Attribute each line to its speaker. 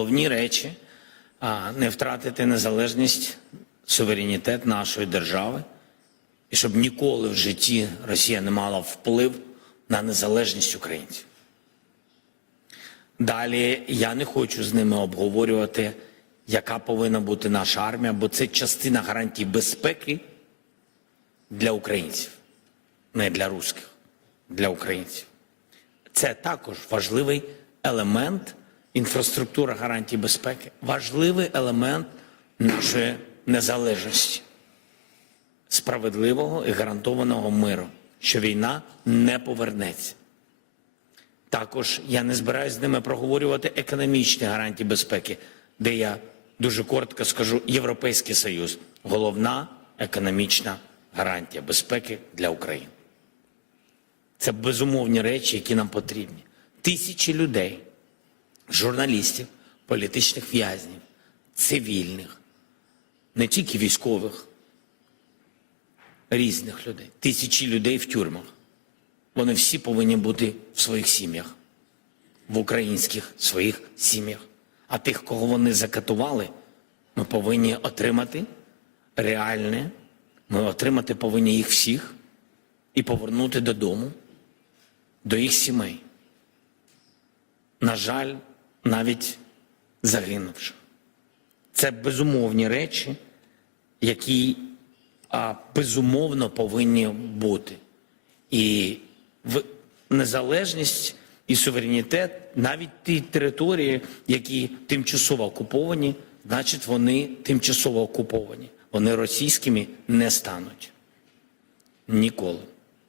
Speaker 1: головні речі а, не втратити незалежність, суверенітет нашої держави, і щоб ніколи в житті Росія не мала вплив на незалежність українців. Далі я не хочу з ними обговорювати, яка повинна бути наша армія, бо це частина гарантій безпеки для українців, не для русських, для українців. Це також важливий елемент інфраструктури гарантій безпеки, важливий елемент нашої незалежності, справедливого і гарантованого миру, що війна не повернеться. Також я не збираюся з ними проговорювати економічні гарантії безпеки, де я дуже коротко скажу Європейський Союз головна економічна гарантія безпеки для України. Це безумовні речі, які нам потрібні. Тисячі людей, журналістів, політичних в'язнів, цивільних, не тільки військових, різних людей, тисячі людей в тюрмах. Вони всі повинні бути в своїх сім'ях, в українських своїх сім'ях. А тих, кого вони закатували, ми повинні отримати реальне, ми отримати повинні їх всіх і повернути додому, до їх сімей. На жаль, навіть загинувши. Це безумовні речі, які а, безумовно повинні бути. І в незалежність і суверенітет, навіть ті території, які тимчасово окуповані, значить вони тимчасово окуповані. Вони російськими не стануть. Ніколи.